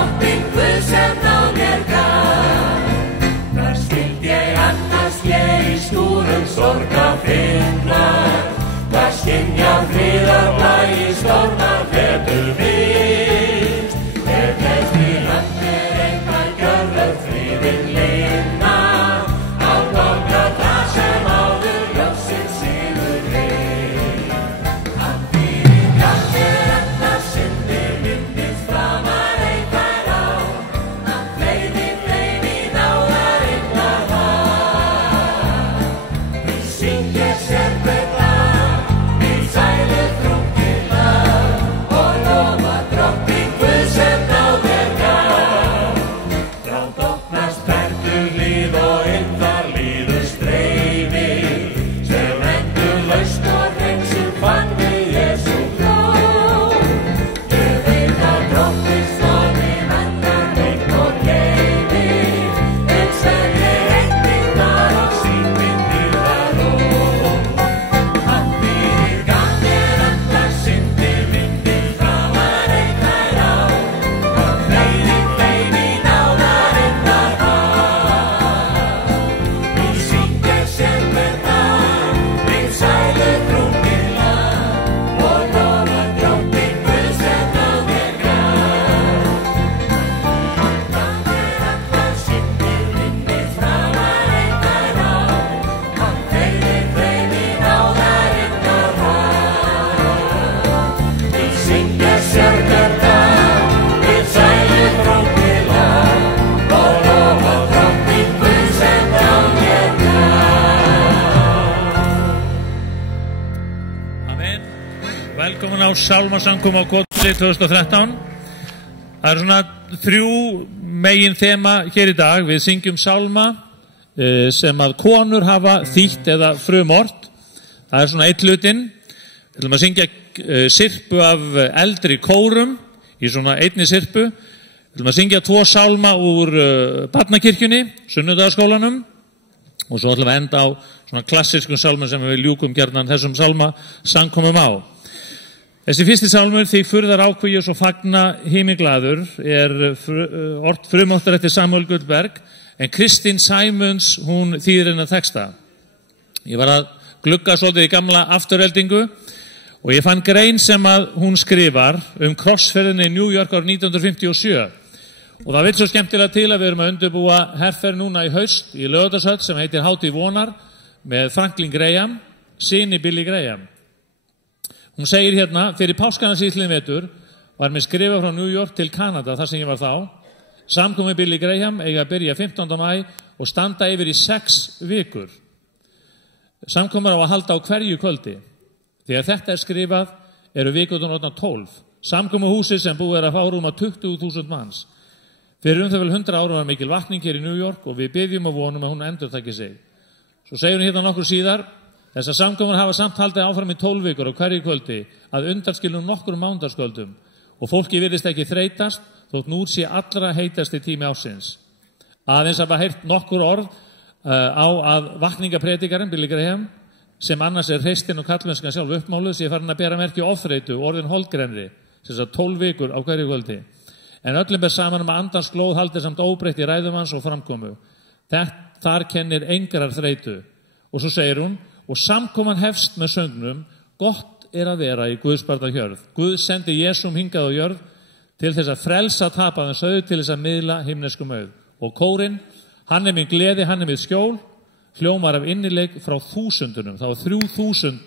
drottinn Guð sem náð mér gaf. Hvað skyldi ég annars ég í skúrum sorga finnar? Hvað skynja friðarblæ í stormar vetur vist? Ef til land eitthvað gjörður friðinn linna, á bókna það sem áður ljósið sigur við. Hann fyrir gafir allar syndir myndist framar eitthvað á, hann fleiri í náðar eitthvað var. Við syngja sem betra, við sælu þrungina, og lofa drottinn Guð sem náð mér gaf. Brátt opnast perlulíð og inn þar líður streymi, sem endurlaust og hreinsun fann við Jesú blóð. Ég veit að drottins lofi vendar mig og geymi, eins sem ég einnig var og sýnmyndir var róm. Hann fyrir gaf mér allar syndir myndir framar eitthvað á, hann fleiri í náðar eitthvað var. Við syngja sem betra, við sælu þrungina, og lofa drottinn Guð sem náð mér gaf. Hann gaf mér allar syndir myndir framar eitthvað á, hann fleiri í náðar eitthvað var. Við syngja sem betra, við sælu þrungina, og lofa drottinn Guð sem náð mér gaf. Amen. Velkomin á Sálmasamkomu á Koti 2013. Það eru svona 3 megin þema hér í dag. Við syngjum sálma sem að konur hafa þýtt eða frumort. Það er svona eitt hlutinn. Við ætlum að syngja syrpu af eldri kórum í svona einni syrpu. Við ætlum að syngja 2 sálma úr barnakirkjunni, sunnudagsskólanum. Og svo ætlum við að enda á svona klassískum sálmum sem við ljúkum gjarnan þessum sálma samkomum á. Þessi fyrsti sálmur, Þig furðar ákveð ég svo fagna himinglaður, ort frumáttur eftir Samuel Gullberg, en Kristín Sæmunds, hún þýðir hennar texta. Ég var að glugga svolítið í gamla afturheldingu og ég fann grein sem að hún skrifar krossferðinni í New York árið 1957. Og það vil svo skemmtilega til að við erum að undirbúa herferð núna í haust í Laugardalshöll sem heitir Hátíð vonar með Franklin Graham, syni Billy Graham. Hún segir hérna, fyrir páskana síðlinn vetur var mér skrifað frá New York til Kanada þar sem ég var þá. Samkomi Billy Graham eiga að byrja 15. maí og standa yfir í 6 vikur. Samkomur á að halda á hverju kvöldi. Þegar þetta er skrifað eru vikurnar orðnar 12. Samkomuhúsið sem búið er að fá rúma 20.000 manns. Fyrir það vel 100 árum var mikil vakning hér í New York og við byggjum og vonum að hún endurtaki sig. Svo segir hún hérna nokkur síðar, þessar samkomur hafa samt haldið áfram í 12 vikur á hverju kvöldi að undanskilum nokkur mánudagskvöldum og fólki virðist ekki þreytast þótt nú sé allra heitasti tími ársins. Aðeins hafa heyrt nokkur orð á að vakningapredikarin Billy Graham, sem annars er hreistinn og kallmennskan sjálf uppmáluð, sé farin að bera merki ofþreytu og orðin holdgrenri, sem sagt 12 vikur á hverju kvöldi. En öllum ber saman að andans glóð haldi samt óbreytt í ræðum hans og framkomu. Þar kennir engrar þreytu. Og svo segir hún, og samkoman hefst með söngnum, gott er að vera í Guðsbarða hjörð. Guð sendi Jesúm hingað á jörð til þess að frelsa tapaðans auð, til þess að miðla himneskum auð. Og kórinn, hann er minn gleði, hann er minn skjól, hljómar af innileik frá þúsundunum. Það var 3000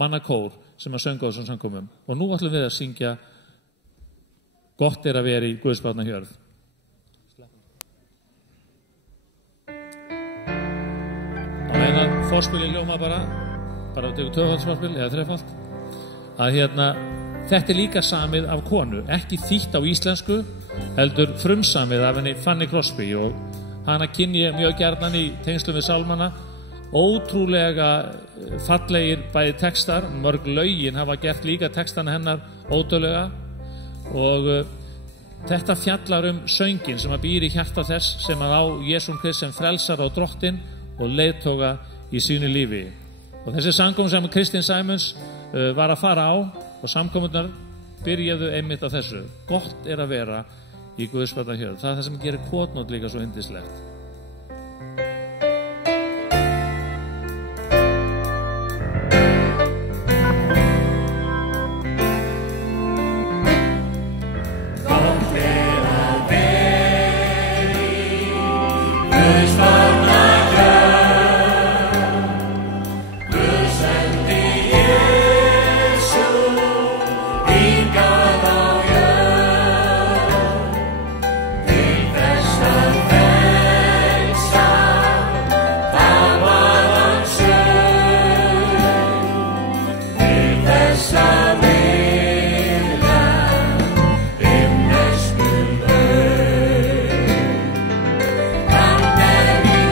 manna kór sem að söngu á þessum samkomum. Og nú ætlum við að syngja gott er að vera í Guðsbarða hjörð. Á meðan fórspili hljóma bara að tegur tvöfaldsfórspil eða þrefald, að þetta er líka samið af konu, ekki þýtt á íslensku, heldur frumsamið af henni Fanny Crosby, og hana kynni ég mjög gjarnan í tengslum við sálmana. Ótrúlega fallegir bæði textar, mörg lögin hafa gert líka textana hennar ótrúlega, og þetta fjallar söngin sem að býr í hjarta þess sem að á Jesúm Krist sem frelsar á drottin og leiðtoga í sínu lífi. Og þessi samkomun sem Kristín Sæmunds var að fara á, og samkomunar byrjaðu einmitt á þessu: gott er að vera í Guðsbarnahjörð. Það er það sem gerir kvotnót líka svo yndislegt. Many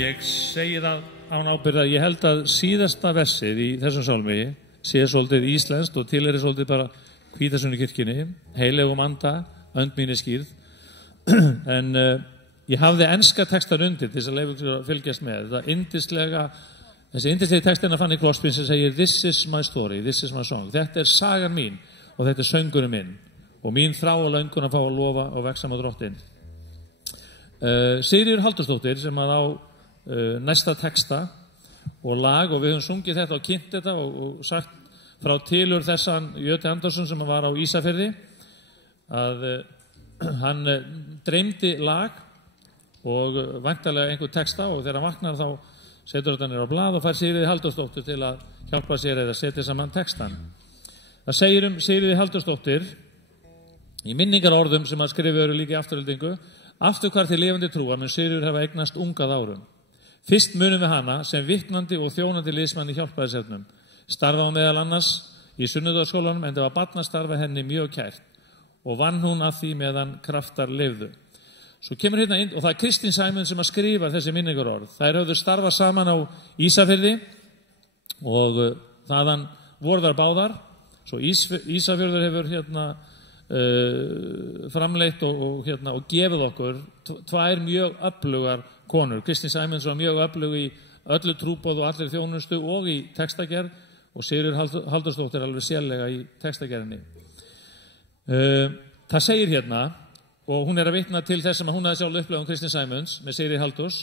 Ég segi það án ábyrgð að ég held að síðasta versið í þessum sálmi sé svolítið íslenskt og til svolítið bara Hvítasunnu kirkjunni, heilegum anda, önd mín skýrð. En ég hafði enska textan undir til þess að leyfa ykkur að fylgjast með. Þessi yndislegi textin að Fanny Crosby sem segir This is my story, this is my song. Þetta sagan mín og þetta söngurinn minn og mín þrá og löngun að fá að lofa og vexa með Drottin. Sigríður Halldórsdóttir sem að á næsta texta og lag og við höfum sungið þetta og kynnt þetta og sagt frá tilur þessan Jöti Andersson sem var á Ísafirði að hann dreymdi lag og væntanlega einhver texta og þegar hann vaknar þá setur þetta niður á blað og fær Sigríði Halldórsdóttir til að hjálpa sér eða setja saman textan. Það segir Sigríði Halldórsdóttir í minningarorðum sem að skrifa eru líka í afturöldingu: afturhvarf til lifandi trúar mun Sigríður hafa eignast ungað árum. Fyrst munum við hana sem vitnandi og þjónandi liðsmann í hjálpræðishernum. Starfa á meðal annars í Sunnudagsskólanum en það var barnastarfa henni mjög kært og vann hún að því meðan kraftar lifðu. Svo kemur hérna inn og það Kristín Sæmund sem að skrifa þessi minningarorð. Þær höfðu starfað saman á Ísafirði og þaðan voru þar báðar. Svo Ísafjörður hefur framleitt og gefið okkur tvær mjög öflugar konur. Kristín Sæmunds var mjög öflug í öllu trúboð og allir þjónustu og í textagerð og Sigríður Halldórsdóttir alveg sérlega í textagerðinni. Það segir hérna og hún að vitna til þess sem hún hafði sjálf upplifað Kristín Sæmunds með Sigríði Halldórs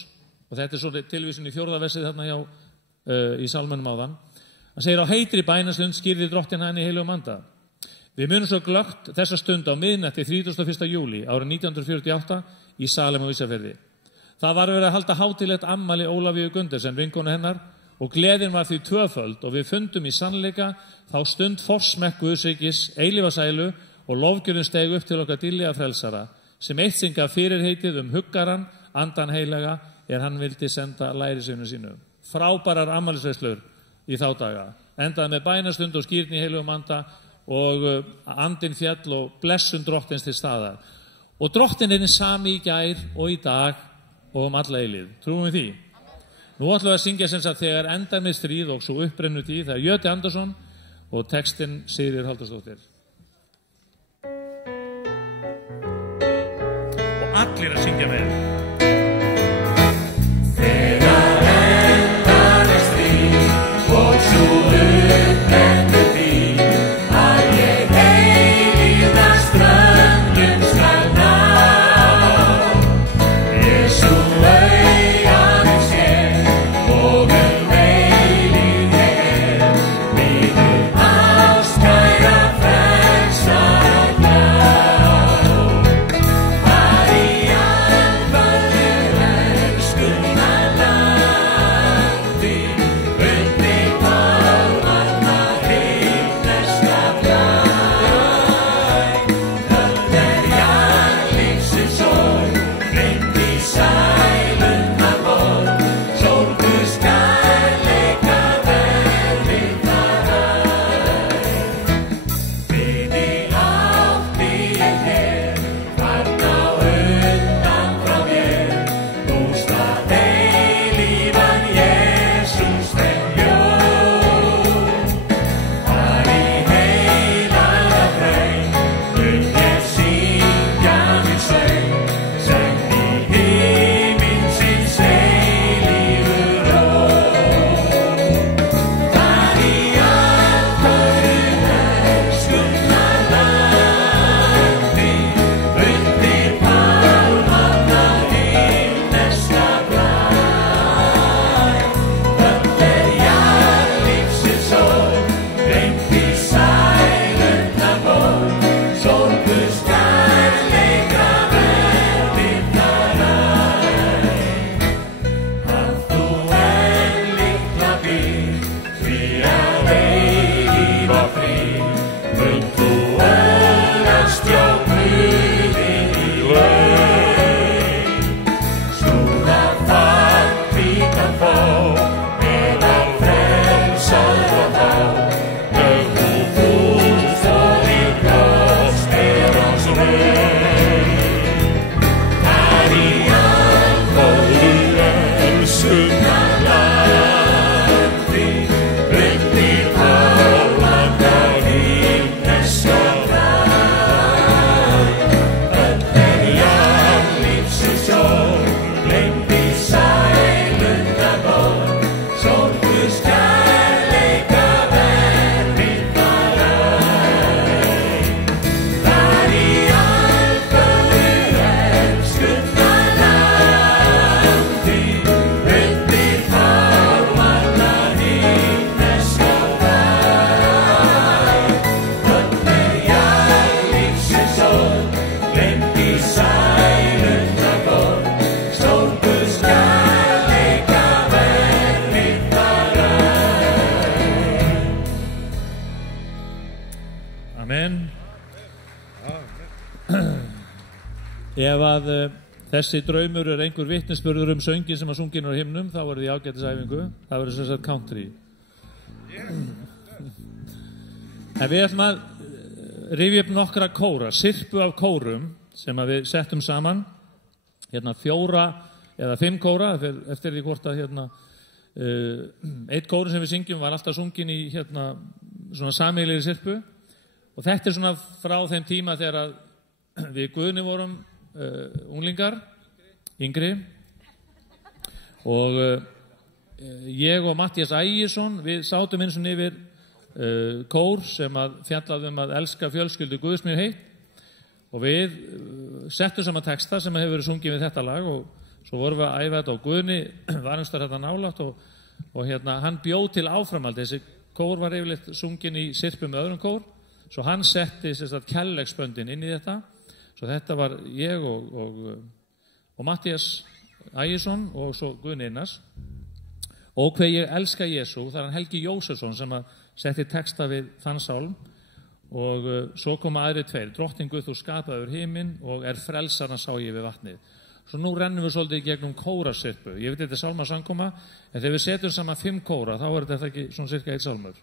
og þetta svolítið tilvísun í 4. versið þarna í sálmönnum áðan. Það segir á heitri bænastund skýrði Drottin henni í heilugum anda. Við munum svo glöggt þessa stund á miðnætti 31. júlí árið 1948 í Salem á Ísafirði. Það var verið að halda hátíðlegt afmæli Ólafíu Gundersen, vinkonu hennar, og gleðin var því tvöföld og við fundum í sannleika þá stund forsmekk Guðsríkis, eilífa sælu og lofgjörðin steig upp til okkar dýrlega frelsara, sem eitt sinn gaf fyrirheitið huggaran, andan heilaga, hann vildi senda lærisveinu sínu. Frábærar afmælisveislur í þá daga. Endaði með bænastund og skírn í heilugum anda og andinn fjall og blessun Drottins til staðar. Og Drottin sami í gær og í dag og alla eilíð. Trúum við því? Nú ætlum við að syngja sem sagt þegar endar með stríð og svo upprennu tíð. Það Jöti Andersson og textinn Sigríður Halldórsdóttir. Og allir að syngja með. Þegar endar með stríð og svo upprennu tíð að ég eilíða ströndum skal ná. Jesú augan sér og eilíð ég mínu ástkæra frelsara gjá. Þar í alvöru ef að þessi draumur einhver vitnisburður söngin sem að sungin á himnum, þá því ágætisæfingu. Það verður sem sagt country. En við ætlum að rifja upp nokkra kóra, sirpu af kórum sem að við settum saman. 4 eða 5 kóra, eftir því hvort að eitt kórum sem við syngjum var alltaf sungin í svona sameiginlegri sirpu. Og þetta svona frá þeim tíma þegar við Guðni vorum unglingar, yngri, og ég og Matthías Ægisson, við sátum eins og yfir kór sem að fjallaði að elska fjölskyldu Guðs mér heitt, og við settum saman texta sem hefur verið sungið við þetta lag, og svo vorum við að æfa þetta, og Guðni var einstaklega þetta nálægt, og hann bjóð til áframhald. Þessi kór var yfirleitt sungin í sirpu með öðrum kór, svo hann setti kærleiksböndin inn í þetta. Svo þetta var ég og Matthías Ægisson og svo Guðni Einars. Og hve ég elska Jesú, það hann Helgi Jósefsson sem að setti texta við þann sálm. Og svo koma aðri 2, Drottinn Guð þú skapaður himinn og frelsarna sá ég við vatnið. Svo nú rennum við svolítið í gegnum kórasirpu. Ég veit þetta sálma samkoma, en þegar við setjum saman 5 kóra, þá þetta ekki svona cirka 1 sálmur.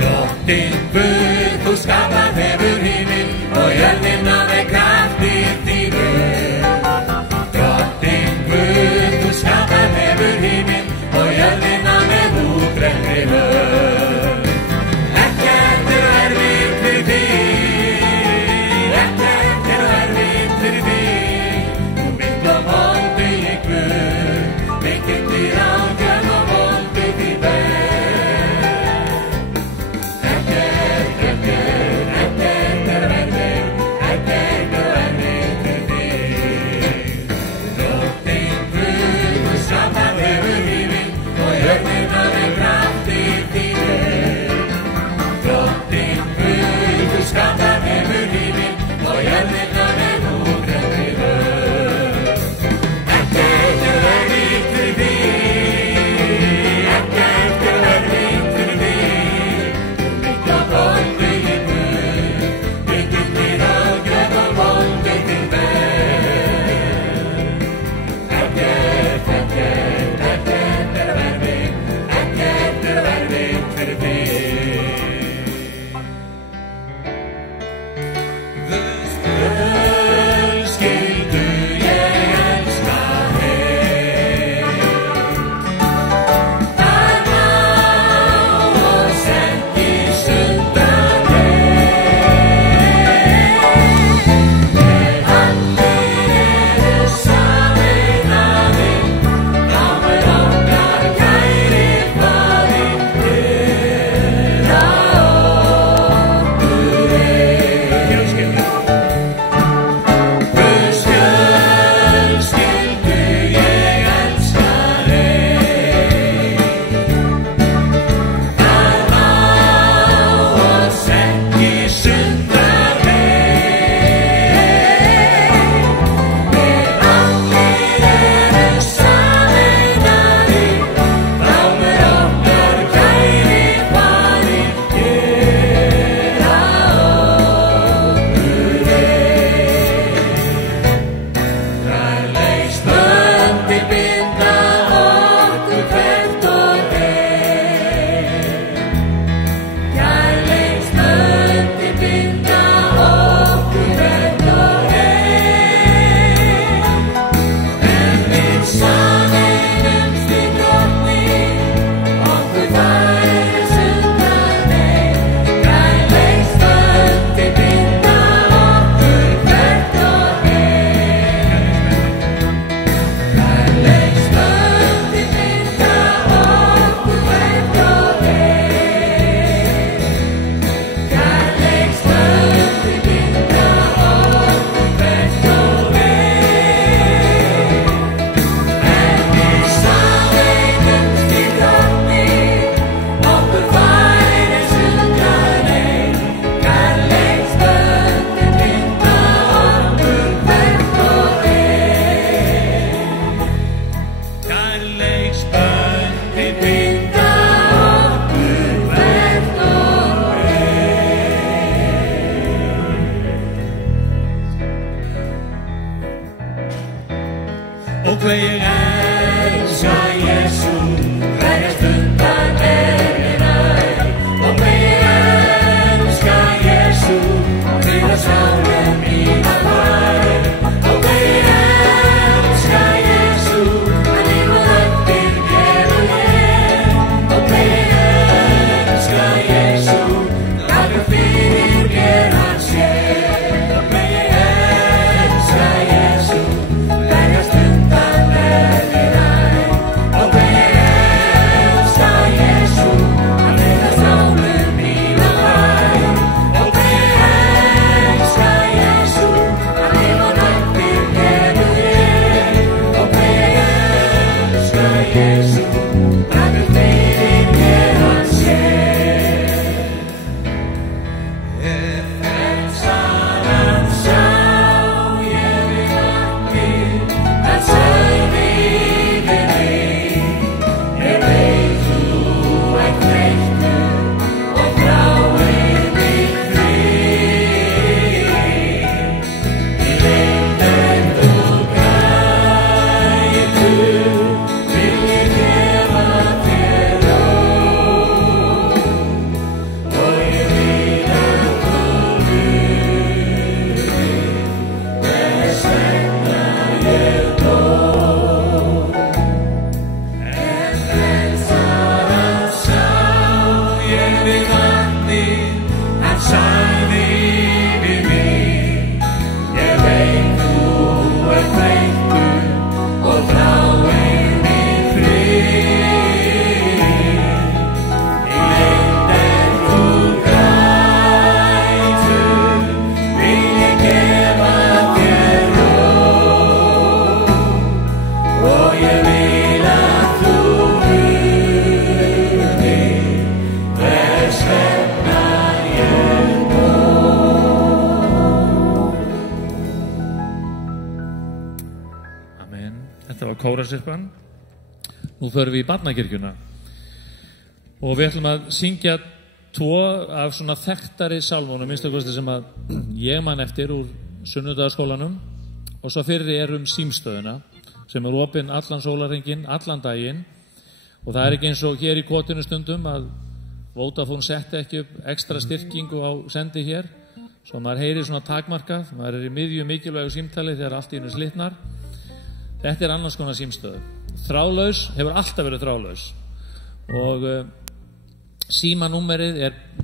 Drottinn Guð, þú skapað hefur himinn og jörðina með krafti þínum. Drottinn Guð, þú skapað hefur himinn og jörðina með útrettri hönd. Ekkert erfitt fyrir þig, ekkert erfitt fyrir þig. Þú miklu og voldugir Guð, mikillir ágjörn og voldugir verð. Ekkert hve ég elska Jesú, hverja stundar ég næ. Og hve ég elska Jesú, fyrir sálum mína fær. Og hve ég elska Jesú, að líf og öndin gefur ég. Og hve ég elska Jesú, takk fyrir mér hann sé. Og hve ég elska Jesú, hverja stundar ég næ. Og hve ég elska Jesú, að fyrir sálum mína fær. Og hve ég elska Jesú, að líf og öndin gefur ég. Og hve ég elska Jesú, takk fyrir mér hann sé. Frelsaran sá ég við vatnið, hann sagði við mig: Ég veit þú ert þreyttur og þráir mig frið. Í lengd þú grætur, vil ég gefa þér ró. Og ég vil að þú muni, þess vegna ég dó. En frelsaran sá ég við vatnið, hann sagði við mig: Ég veit þú ert þreyttur og þráir mig frið. Í lengd þú grætur, vil ég gefa þér ró. Og ég vil að þú munir, hvers vegna ég dó. Amen. Þetta var kórasirpan. Nú förum við í barnakirkjuna og við ætlum að syngja tvo af svona þekktari sálmónum, minnst að kosti sem að ég man eftir úr sunnudagaskólanum, og svo fyrri símstöðina sem opin allan sólarhringinn, allan daginn, og það ekki eins og hér í kotinu stundum að Vodafone setti ekki upp ekstra styrkingu á sendi hér, svo maður heyrir svona takmarkað, maður í miðju mikilvægu símtali þegar allt í einu slitnar. Þetta annars konar símstöð. Þrálaus, hefur alltaf verið þrálaus, og símanúmerið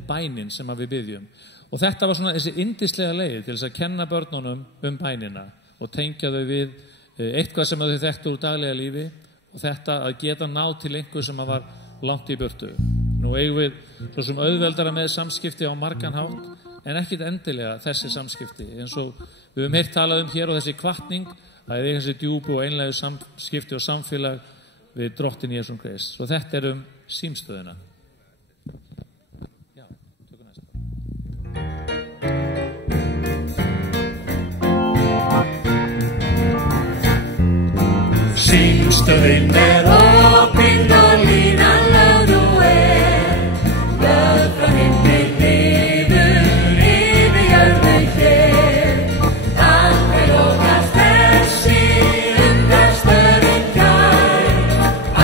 bænin sem að við byggjum. Og þetta var svona þessi yndislega leið til þess að kenna börnunum bænina og tengja þau við eitthvað sem þau þekktu úr daglega lífi, og þetta að geta ná til einhver sem að var langt í burtu. Nú eigum við svo sem auðveldara með samskipti á margan hátt, en ekkit endilega þessi samskipti, eins og við höfum heyrt talað hér, og þessi hvatning að eiga þessi djúpu og einlægu samskipti og samfélag við drottin Jesús Krist. Svo þetta símstöðina. Já, tökum næsta. Símstöðin opin og línan lögð og lögð frá himni niður yfir jörðu hér. Aldrei lokast þessi undarstöðin kær,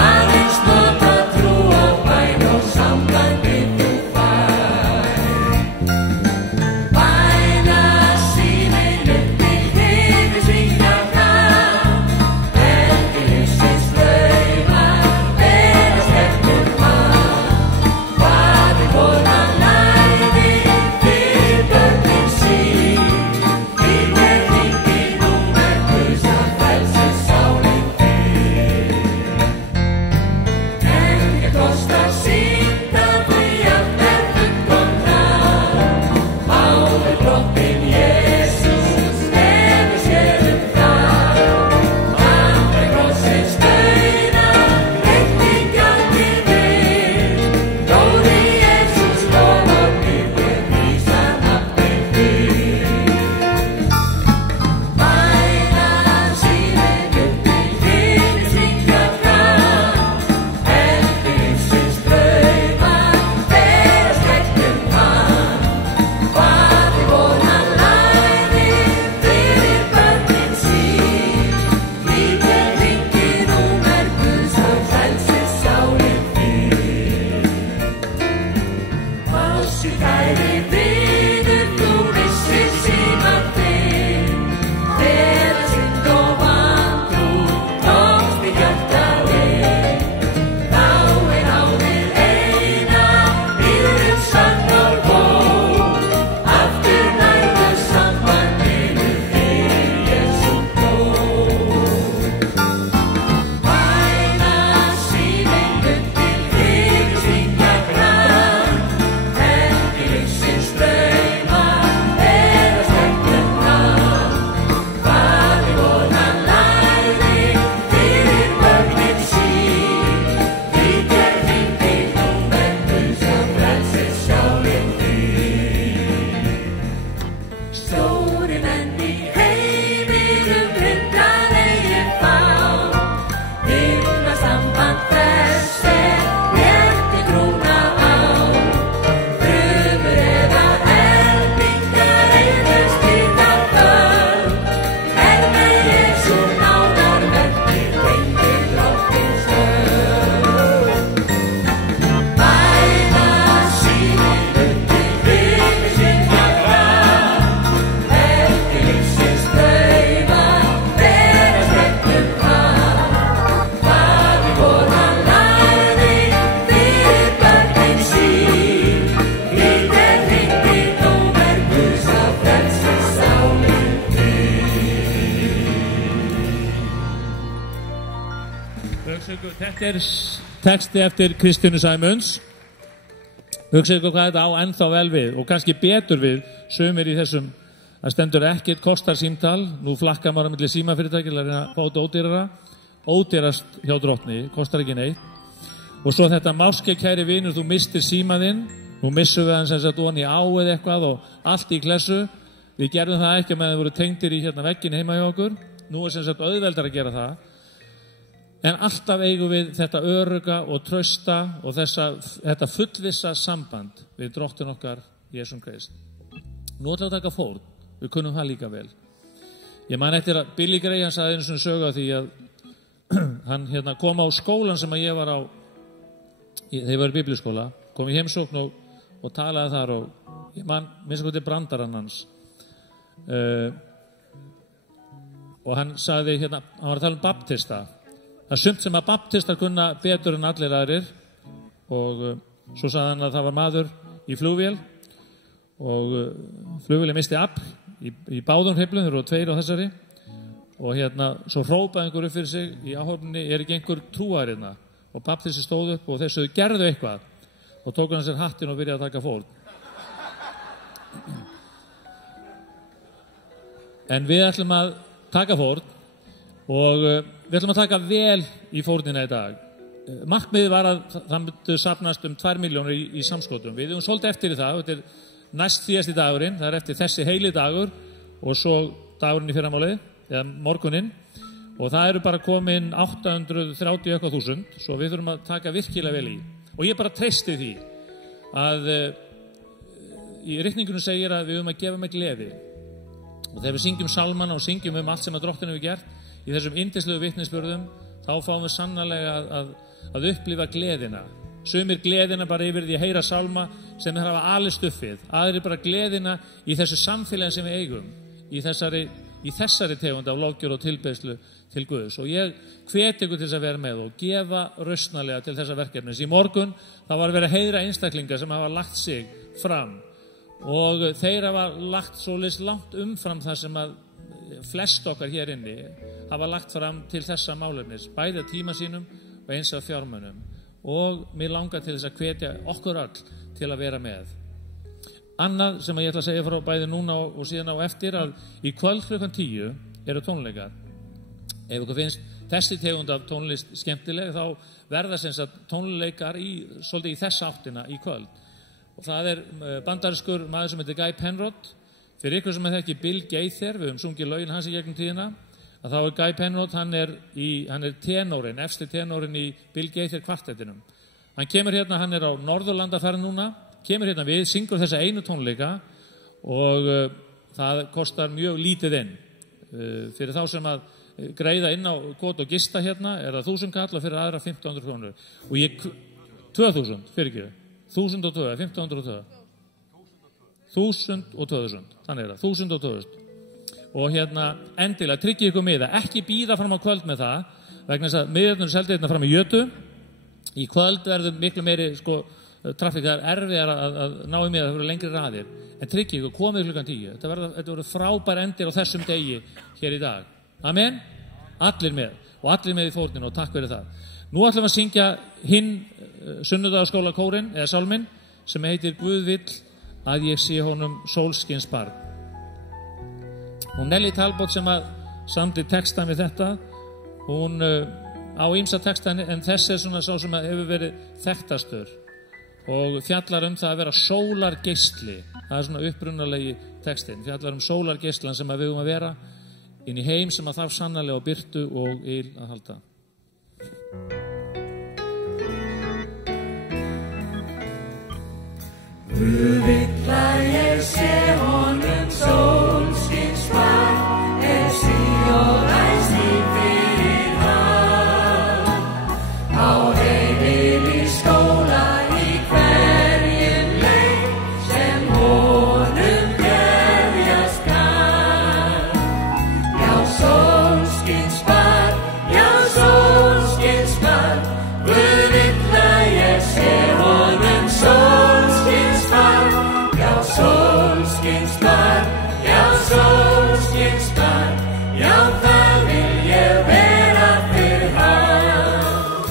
aðeins nota trú og bæn og sambandið þú fær. Bænasíminn undir þig syngja fram, helgi lífsins lauf Þetta texti eftir Kristínu Sæmunds. Hugsið ykkur hvað þetta á ennþá vel við og kannski betur við sumir í þessum að stendur ekkert kostar símtal. Nú flakkar maður á milli símafyrirtækja til að reyna að fá þetta ódýrara. Ódýrast hjá Drottni, kostar ekki neitt. Og svo þetta máske kæri vinur, þú mistir símaðinn. Nú missum við hann sem sagt ofan í á eða eitthvað og allt í klessu. Við gerðum það ekki með að voru tengdir í hérna veggin heima hjá okkur. Nú sem sagt auðveldar að gera það. En alltaf eigum við þetta örugga og trausta og þetta fullvissa samband við Drottinn okkar Jesúm Krist. Nú ætlum við að taka fórn, við kunnum það líka vel. Ég man eftir að Billy Graham sagði einu svona sögu af því að hann hérna kom á skólan sem að ég var á, þegar ég var í biblíuskóla, kom í heimsókn og talaði þar og ég minnst hvað þetta er brandarann hans. Og hann sagði hérna, hann var að tala um baptista. Það sumt sem að baptistar kunna betur en allir aðrir og svo sagði hann að það var maður í flugvél og flugvélin misti afl í báðum hreyflum, þeir eru tveir á þessari og hérna svo hrópaði einhver upp fyrir sig í áhorfninni, er ekki einhver trúar hérna? Og baptisti stóð upp og þeir sögðu gerðu eitthvað og tók hann sér hattinn og byrjaði að taka fórn. En við ætlum að taka fórn og við ætlum að taka vel í fórnina í dag. Markmiðið var að það myndi safnast 2 milljónir í samskotum. Við höfum svolítið eftir í það, þetta er næst síðasti dagurinn, það er eftir þessi heili dagur og svo dagurinn í fyrramálið, eða morguninn og það eru bara komin 830.000, svo við þurfum að taka virkilega vel í. Og ég bara treysti því að í ritningunum segir að við höfum að gefa með gleði og þegar við syngjum sálmana og syngjum allt sem að Drottinn hefur gert í þessum yndislegu vitnisburðum, þá fáum við sannarlega að upplifa gleðina. Sumir gleðina bara yfir því að heyra sálma sem þeir hafa alist upp við. Aðrir bara gleðina í þessu samfélagi sem við eigum, í þessari tegund af lofgjörð og tilbeiðslu til Guðs. Og ég hvet ykkur til þess að vera með og gefa rausnarlega til þessa verkefnis. Í morgun þá var verið að heyra einstaklingar sem hafa lagt sig fram og þeir hafa lagt svoleiðis langt umfram það sem að flest okkar hér inni hafa lagt fram til þessa málefnis, bæði tíma sínum og eins af fjármunum og mér langar til þess að hvetja okkur öll til að vera með. Annað sem ég ætla að segja frá bæði núna og síðan á eftir að í kvöld klukkan 10 eru tónleikar. Ef ykkur finnst þessi tegund af tónlist skemmtileg þá verða sem sagt tónleikar svolítið í þessa áttina í kvöld og það er bandarískur maður sem heitir Guy Penrod. Fyrir ykkur sem ekki Bill Gaither, við höfum sungið lögin hans í gegnum tíðina, að þá er Guy Penrod, hann er tenorinn, efsti tenorinn í Bill Gaither kvartettinum. Hann kemur hérna, hann er á Norðurlandaferð núna, kemur hérna við, syngur þessa einu tónleika og það kostar mjög lítið inn. Fyrir þá sem að greiða inn á kot og gista hérna er það 1000 kall og fyrir aðra 1500 krónur. Og 2000, fyrir ekki, 1002, 1502. 1000 og 2000, þannig er það, 1000 og 2000 og hérna endilega tryggið ykkur miða, ekki býða fram á kvöld með það, vegna þess að miðarnir seldi hérna fram í Jötu, í kvöld verður miklu meiri trafík, það er erfiðar að ná í miða, það verður lengri raðir, en tryggið ykkur, komið klukkan 10, þetta verður frábær endir á þessum degi hér í dag, amen, allir með og allir með í fórninu og takk fyrir það. Nú ætlum við að syngja hinn sunnudagaskóla kórinn, eða sálminn, sem heitir Guð vill að ég sé honum sólskins barn. Og Nelly Talbot sem að samdi textan við þetta, hún á ýmsa textan en þessi er svona sá sem hefur verið þekktastur og fjallar það að vera sólargeisli. Það er svona upprunalegi textin, fjallar sólargeislan sem við eigum að vera inn í heim sem að þarf sannarlega á birtu og yl að halda. Guð vill að ég sé honum sólskins barn, sí og ræsi fyrir hann. Á heimil í skóla í hverjum leik sem honum geðjast kann. Já, sólskins barn, Guð vill að ég sé honum sólskins barn. Sólskins barn, já það vil ég vera fyrir hann.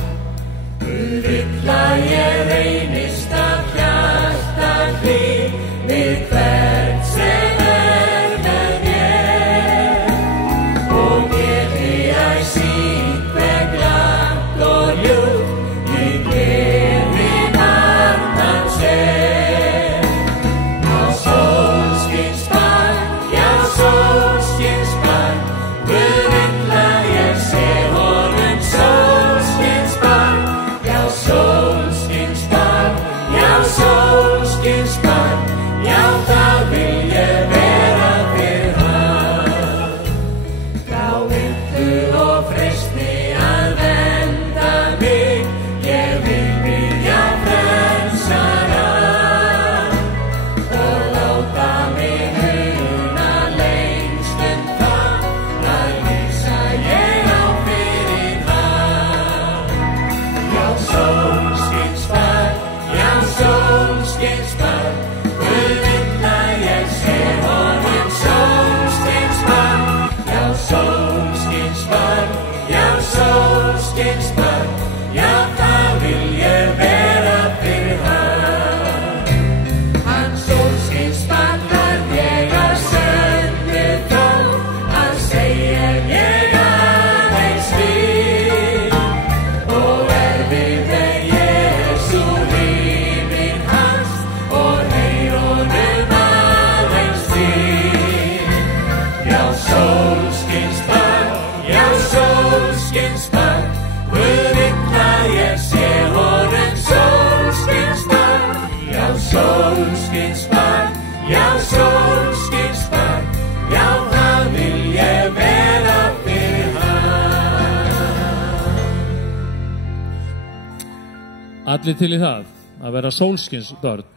allir til í það, að vera sólskinsbörn.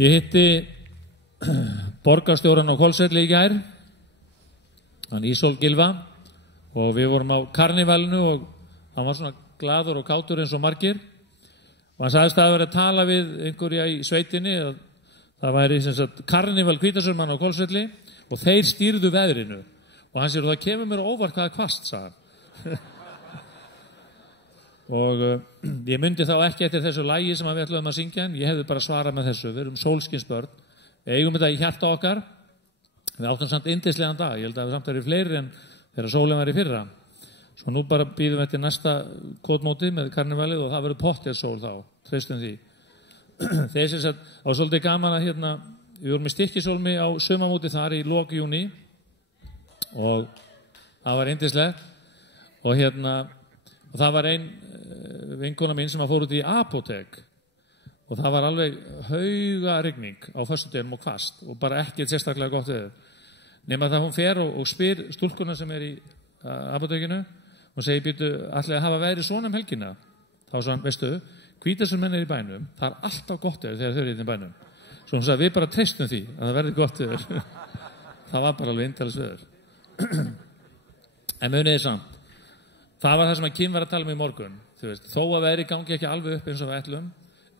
Ég hitti borgarstjóran á Hvolsvelli í gær, hann Ísól Gylfa, og við vorum á karnivalinu og hann var svona glaður og kátur eins og margir og hann sagðist að vera að tala við einhverja í sveitinni að það væri sem sagt karnival Hvítasunnumanna á Hvolsvelli og þeir stýrðu veðrinu og hann sér það kemur mér óvart hvað hvasst, sagði hann. Og ég myndi þá ekki eftir þessu lagi sem við ætluðum að syngja en ég hefði bara svarað með þessu, við erum sólskinsbörn, eigum þetta í hjarta okkar, við áttum samt yndislegan dag, ég held að við samt verið fleiri en þegar sólin var í fyrra. Svo nú bara býðum við eftir næsta kotmóti með karnivalið og það verður pottið sól þá, treystum því. Þessi að á svolítið gaman að við vorum í Stykkishólmi á sumamóti þar í lok júní og það var yndislegt og og það var ein vinkona mín sem fór út í apótek og það var alveg hauga rigning á föstudeginum og hvasst og bara ekkert sérstaklega gott veður. Nema það hún fer og spyr stúlkuna sem í apótekinu og segir býtu allir að hafa verið svona helgina. Þá sagði hann, veistu, Hvítasunnumenn í bænum, það er alltaf gott veður þegar þau eru í bænum. Svo hún sagði, við bara treystum því að það verði gott veður. Það var bara alveg indælis veður. En muniði samt, það var það sem að Kim var að tala um í morgun. Þó að veðri gangi ekki alveg upp eins og við ætlum,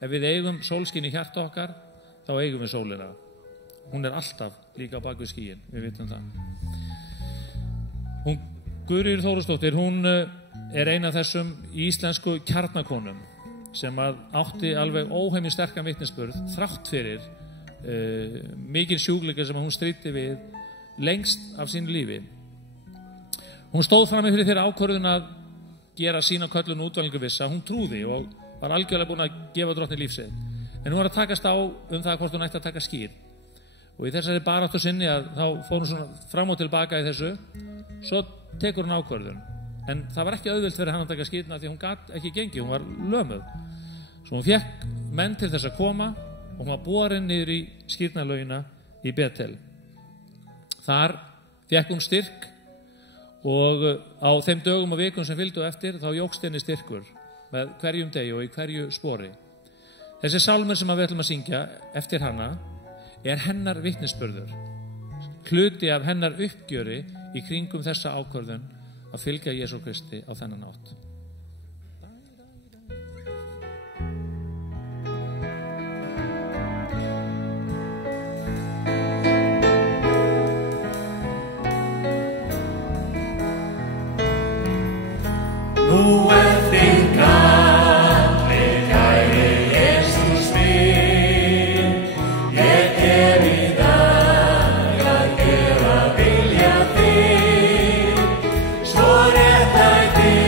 ef við eigum sólskin í hjarta okkar, þá eigum við sólina. Hún er alltaf líka á bak við skýin, við vitum það. Hún Guðríður Þórusdóttir, hún er ein af þessum íslensku kjarnakonum sem að átti alveg óheimli sterkan vitnisburð þrátt fyrir mikil sjúkleika sem hún stríddi við lengst af sínu lífi. Hún stóð frammi fyrir þeirra ákvörðun að gera sína köllun útvalningu vissa. Hún trúði og var algjörlega búin að gefa Drottni líf sitt. En hún var að takast á það hvort hún ætti að taka skýr. Og í þessari baráttu sinni að þá fór hún svona fram og tilbaka í þessu. Svo tekur hún ákvörðun. En það var ekki auðvelt fyrir hann að taka skýrna því hún gat ekki gengið, hún var lömuð. Svo hún fékk menn til þess að koma og hún var borin niður í skýrnalaugina í Betel. Þar fékk hún styrk og á þeim dögum og vikum sem fylgdu eftir þá jókst henni styrkur með hverjum degi og í hverju spori. Þessi sálmur sem við ætlum að syngja eftir hana er hennar vitnisburður, hluti af hennar uppgjöri í kringum þessa ákvörðun að fylgja Jesú Kristi á þennan hátt. Nú eftir kalli kæri Jesús minn, ég kem í dag að gera vilja þinn, svo réttlæti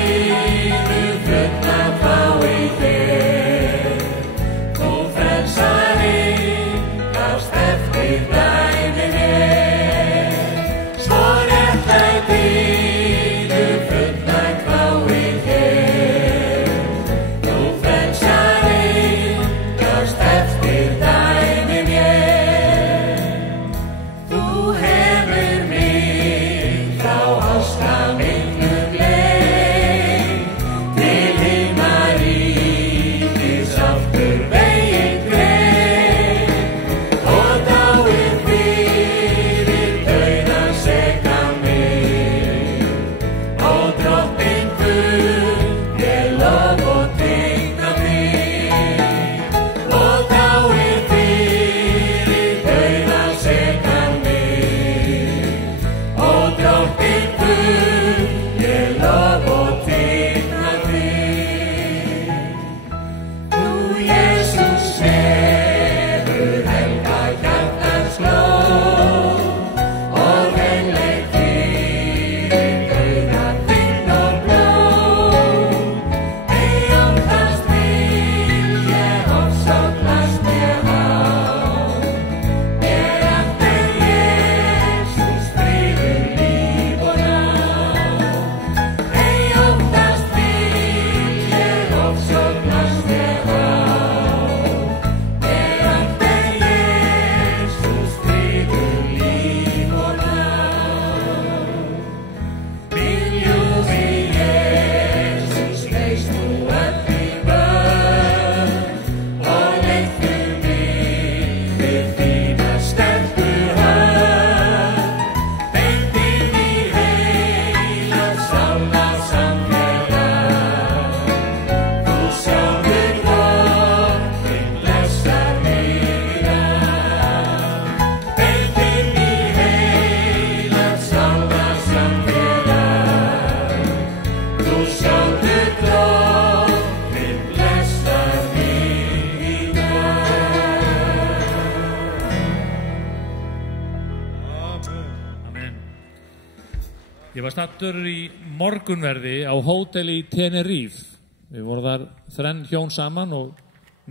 Ég var stattur í morgunverði á hóteli í Tenerife. Við vorum þar 3 hjón saman og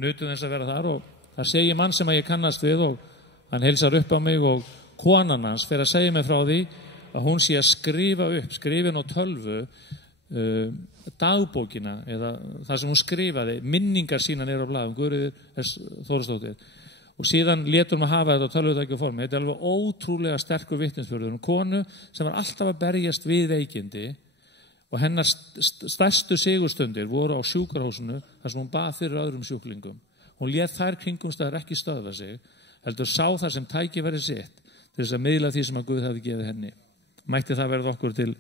nutum þess að vera þar og það segir mann sem að ég kannast við og hann heilsar upp á mig og konan hans fer að segja mig frá því að hún sé að skrifa upp, skrifin á tölvu dagbókina eða það sem hún skrifaði, minningar sína niður á blaðum, Guðríður S. Þórsdóttir. Og síðan létur hún að hafa þetta á tölvutæki og formi. Þetta er alveg ótrúlega sterkur vitnisburður um konu sem var alltaf að berjast við veikindi og hennar stærstu sigurstundir voru á sjúkrahúsinu þar sem hún bað fyrir öðrum sjúklingum. Hún lét þær kringumstæður ekki stöðva sig, heldur sá það sem tækifæri sitt til þess að miðla því sem að Guð hefði gefið henni. Mætti það verða okkur til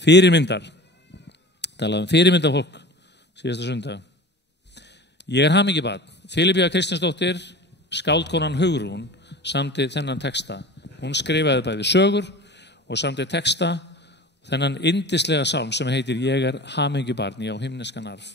fyrirmyndar. Talað fyrirmyndafólk síðasta sundag. Ég er hamingjubarn. Filippía Kristinsdóttir, skáldkonan Hugrún, samdi þennan texta. Hún skrifaði bæði sögur og samdi texta þennan yndislega sálm sem heitir Ég er hamingjubarn á himneskan arf.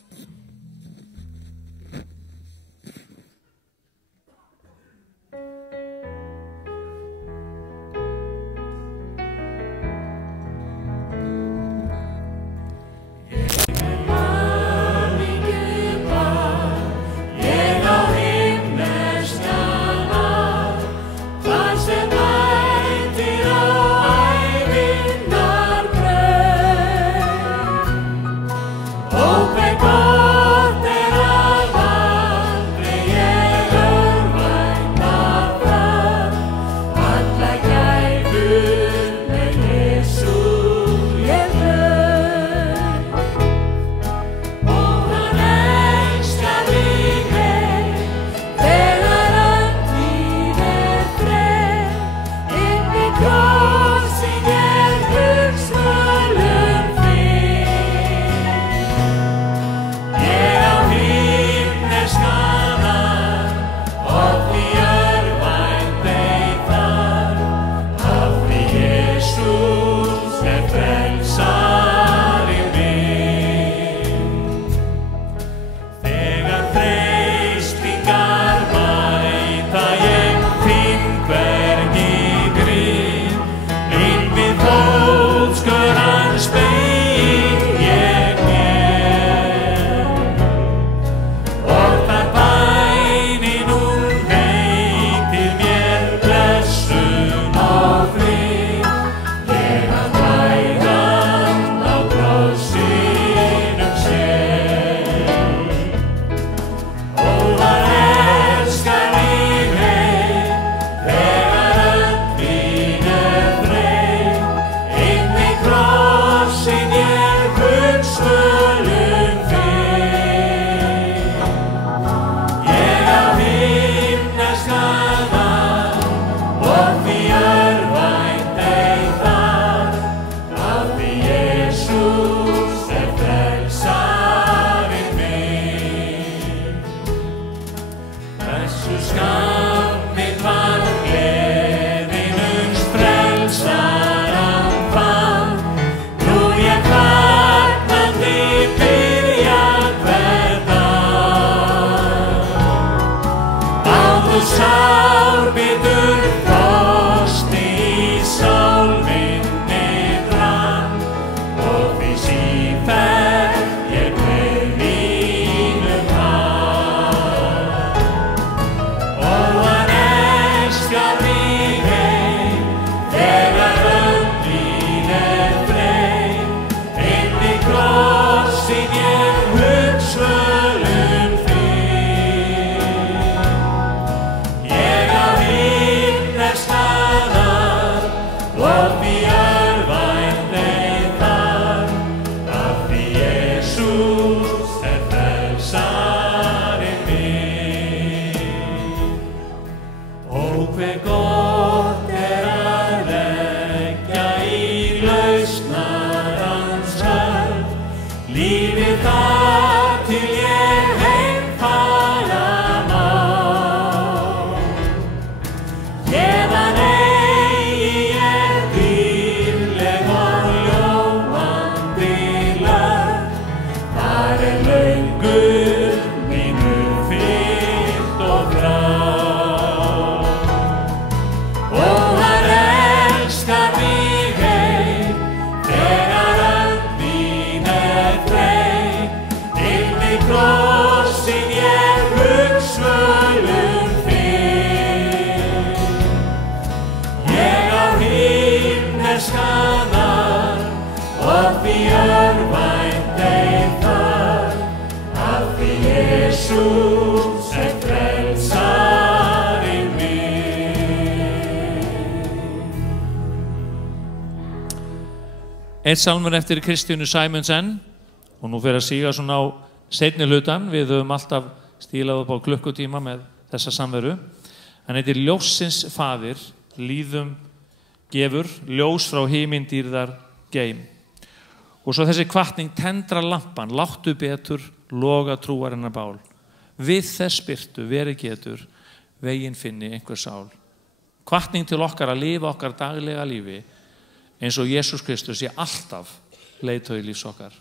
skaðar og því örvænt þeir þar, af því Jesús frelsarinn minn. Eitt sálmur eftir Kristjánu Sæmundsen og nú fyrir að síga svona á seinni hlutan. Við höfum alltaf stílað upp á klukkutíma með þessa samveru. Hann heitir Ljóssins faðir, líðum gefur, ljós frá himindýrðar geim. Og svo þessi hvatning, tendra lampan, láttu betur, loga trúarinnar bál. Við þess birtu veri getur, veginn finni einhver sál. Hvatning til okkar að lifa okkar daglega lífi, eins og Jesús Kristus sé alltaf leiðtogi lífs okkar.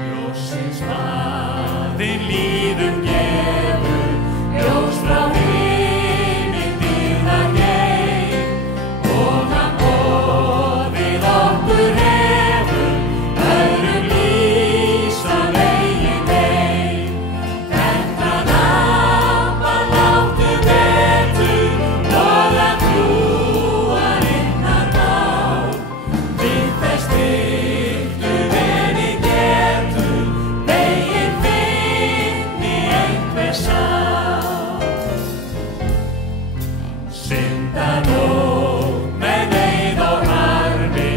Ljóssins faðir líðum gefur, ljós frá himindýrðar geim, og hann boðið okkur hefur, öðrum lýsa veginn heim. Þetta lampan láttu betur, loga trúarinnar bál. Við þess birtu veri getur, veginn finni einhver sál. Syndanótt með neyð og harmi,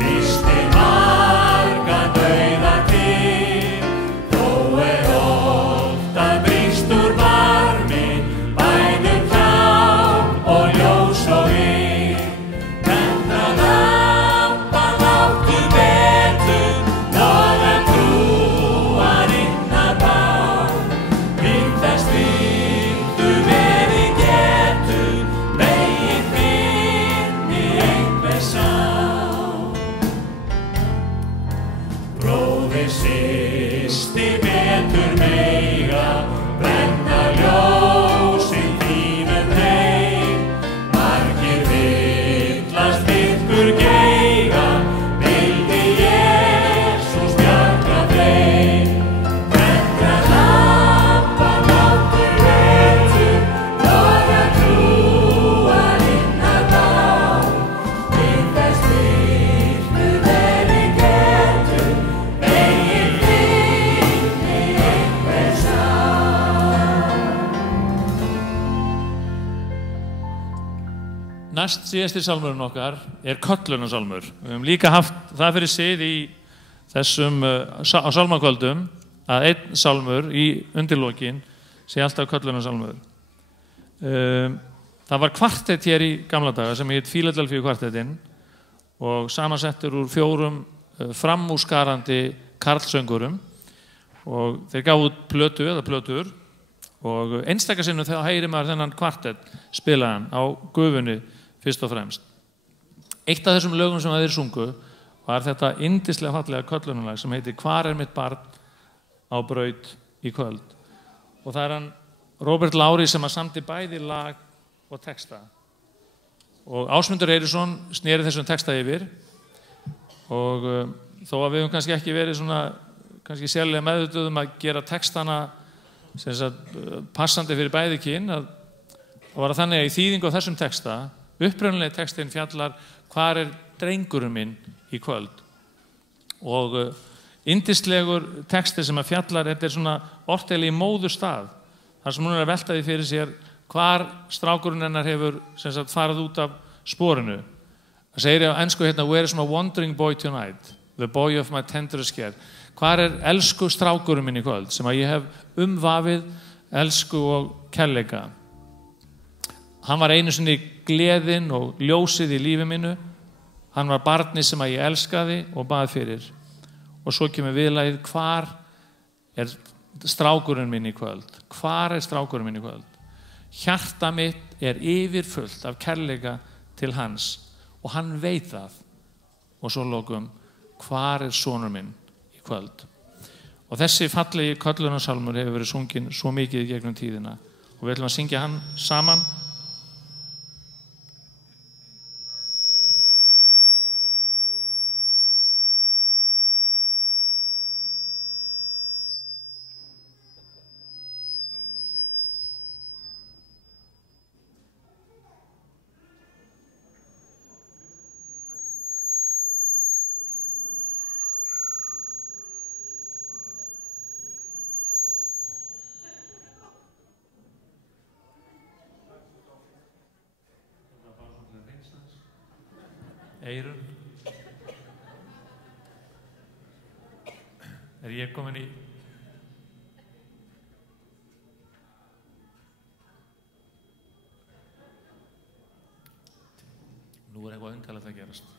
lýsti marga dauða til, þó oft að brýst úr barmi, bænum hjálp og ljós og vin. Þetta lampan láttu betur, loga trúarinnar bál. Við þess birtu veri getur, veginn finni einhver sál. Bróðir, systir, betur mega, brenna ljósin þínum heim. Margir villast ykkur geiga, vildi Jesús bjarga þeim. Þetta lampan láttu betur, loga trúarinnar bál. Við þess birtu veri getur, veginn finni einhver sál. Næst síðasti sálmurinn okkar köllunarsalmur. Við höfum líka haft það fyrir sið í þessum á sálmakvöldum að einn sálmur í undirlokin sé alltaf köllunarsalmur. Það var kvartett hér í gamla daga sem heit Philadelphia kvartettin og samansettur úr 4 framúrskarandi karlsöngurum og þeir gáfu út plötu eða plötur og einstaka sinnum þegar heyrir maður þennan kvartett spilaðan á gufunni fyrst og fremst. Eitt af þessum lögum sem þeir sungu var þetta yndislega fallega köllunarlag sem heitir Hvar er mitt barn á braut í kvöld. Og það hann Róbert Lári sem að samdi bæði lag og texta. Og Ásmundur Eiríksson sneri þessum texta yfir og þó að við höfum kannski ekki verið svona kannski sérlega meðvituð að gera textana sem sagt passandi fyrir bæði kyn að það var þannig að í þýðingu á þessum texta upprunalegi textin fjallar hvar er drengurinn minn í kvöld og yndislegur texti sem að fjallar þetta svona orteli í móðurstað þar sem hún að velta því fyrir sér hvar strákurinn hennar hefur sem sagt farið út af sporinu. Það segir á ensku hérna where is my wandering boy tonight, the boy of my tenderest care. Hvar er elsku strákurinn minn í kvöld sem að ég hef umvafið elsku og kærleika. Hann var einu sinni gleðin og ljósið í lífi mínu. Hann var barnið sem að ég elskaði og bað fyrir. Og svo kemur viðlagið hvar er strákurinn minn í kvöld. Hvar er strákurinn minn í kvöld? Hjarta mitt er yfirfullt af kærleika til hans og hann veit það. Og svo lokum hvar er sonur minn í kvöld? Og þessi fallegi köllunarsalmur hefur verið sungin svo mikið í gegnum tíðina og við ætlum að syngja hann saman. Eyrun. Ég komin í... Nú eitthvað undarlegt að gerast.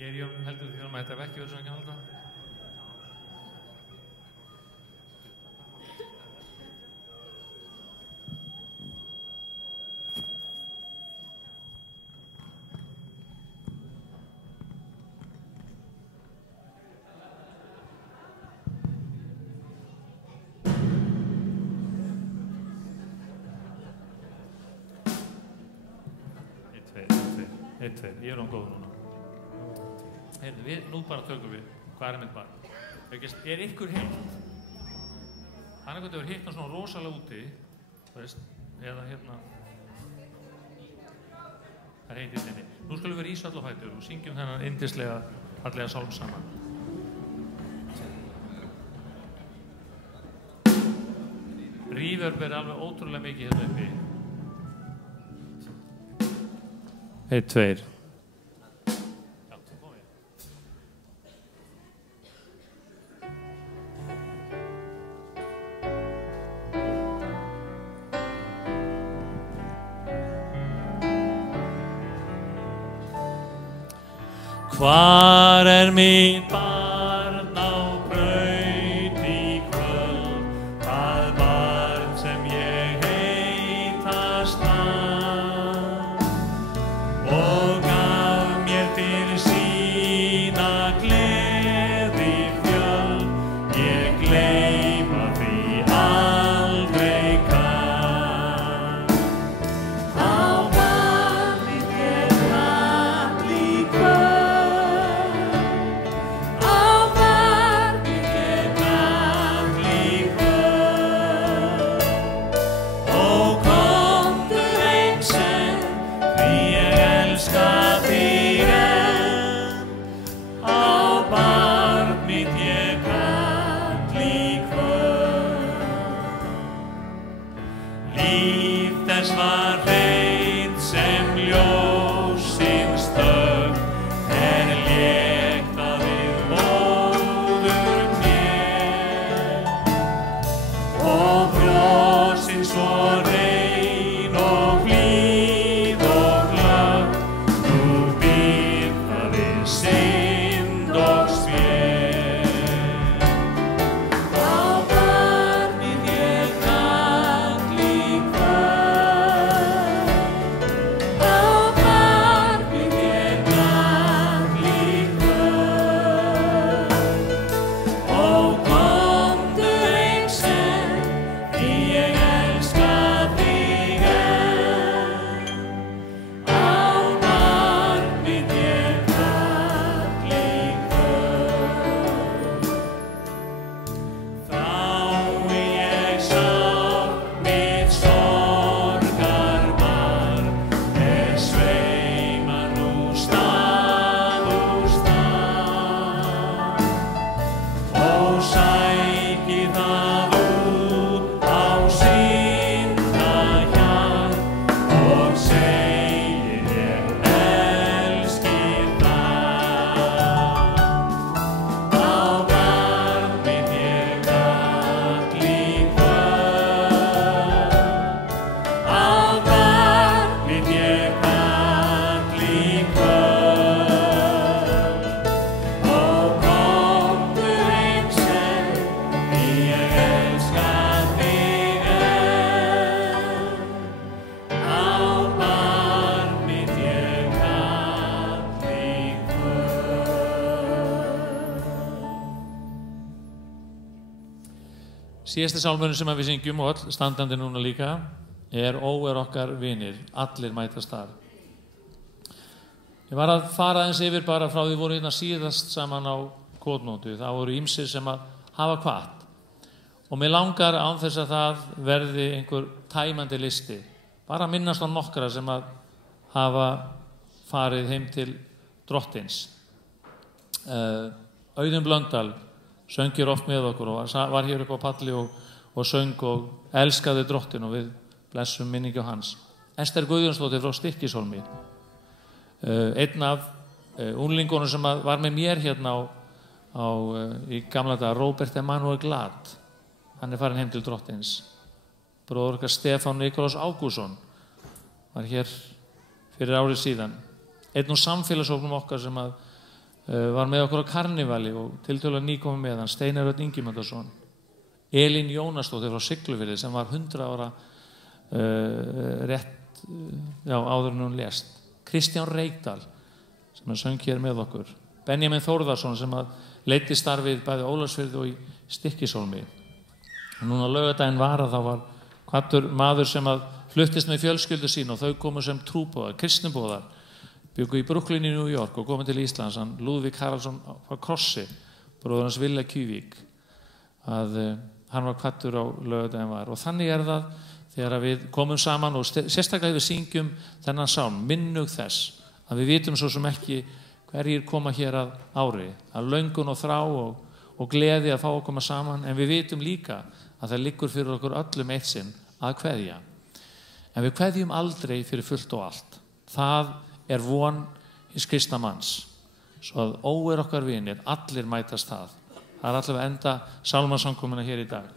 Geirjón heldur því að þetta ekki verið svona ekki að halda. Einn, tveir, ég er góð núna. Heyrðu, nú bara tökum við, hvað mitt barn? Er ykkur heitt? Hann er hvernig heitt svona rosalega úti, veist, eða hérna. Það er heitt inni. Nú skulum við rísa all á fætur og syngjum þennan yndislega fallega sálm saman. Reverb er alveg ótrúlega mikið hérna uppi. Einn, tveir. Hvar mín barn á braut í kvöld, það barn sem ég heitast að, og gaf mér til sína gleði fjöld, ég gleyma því aldrei kann. Á barnið ég kalli í kvöld, Síðasti sálmurinn sem við syngjum og öll standandi núna líka er Ó okkar vinir, allir mætast þar. Ég var að fara eins yfir bara frá því voru hérna síðast saman á kotnótu. Það voru ýmsir sem að hafa hvatt. Og mig langar án þess að það verði einhver tæmandi listi. Bara minnast á nokkra sem að hafa farið heim til drottins. Auðun Blöndal söng hér oft með okkur og var hér upp á palli og söng og elskaði drottin og við blessum minningu hans. Ester Guðjónsdóttir frá Stykkishólmi, einn af unglingunum sem var með mér hérna í gamla daga, Róbert Emanuel Glad, hann farin heim til drottins. Bróðir okkar Stefán Nikolás Ágússon var hér fyrir árið síðan. Einn úr samfélagshópnum okkar sem var með okkur á karnivali og tiltölulega nýkomið með hann, Steinar Örn Ingimundarson. Elín Jónasdóttir frá Siglufirði sem var 100 ára áður en hún lést. Kristján Reykdal sem söng hér með okkur. Benjamin Þórðarsson sem leiddi starfið bæði Ólafsfirði og í Stykkishólmi. Núna á laugardaginn var var kvaddur maður sem fluttist með fjölskyldu sín og þau komu sem trúboðar, kristnibóðar, bjuggu í Brooklyn í New York og komu til Íslands. Hann Lúðvík Haraldsson frá Krossi, bróðir hans Villa Kjúvík, hann var kvaddur á laugardaginn var. Og þannig það þegar við komum saman og sérstaklega við syngjum þennan sálm, minnug þess að við vitum svo sem ekki hverjir koma hér að ári, að löngun og þrá og gleði að fá að koma saman, en við vitum líka að það liggur fyrir okkur öllum eitt sinn að kveðja. En við kveðjum aldrei fyrir fullt og allt. Það von hins kristna manns. Svo að óer okkar vinir, allir mætast það. Það allavega enda sálmasamkomuna hér í dag.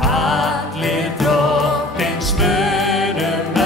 Allir drottins munum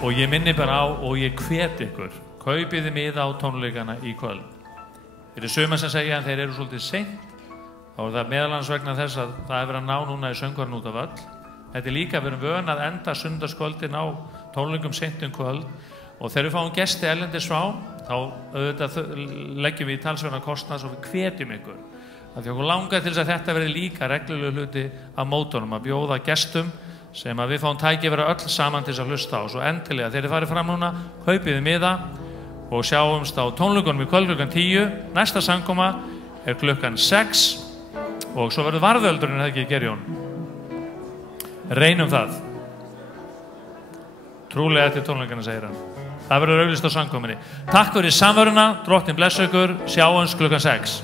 Og ég minni bara á og ég hvet ykkur, kaupið þið miða á tónleikana í kvöld. Þeir eru sumar sem segja en þeir eru svolítið seint. Þá er það meðal annars vegna þess að það er verið að ná núna í söngvarinn út af öll. Þetta er líka verið vön að enda sunnudagskvöldin á tónleikum seint kvöld. Og þegar við fáum gesti erlendis frá, þá auðvitað leggjum við í talsverðan kostnað svo við hvetjum ykkur. Af því okkur langar til þess að þetta verði líka reglulegu hluti af mótunum, að bjóða gestum sem að við fáum tækifæri öll saman til þess að hlusta á. Svo endilega, þegar þið farið fram núna, kaupið þið miða og sjáumst á tónleikunum í kvöld klukkan 10. Næsta samkoma er klukkan 6 og svo verður varðöldurinn ekki í Gerjón. Reynum það. Trúlega eftir tónleikana, segir hann. Það verður auglýst á samkominni. Takk fyrir samveruna, Drottinn blessi ykkur, sjáumst klukkan 6.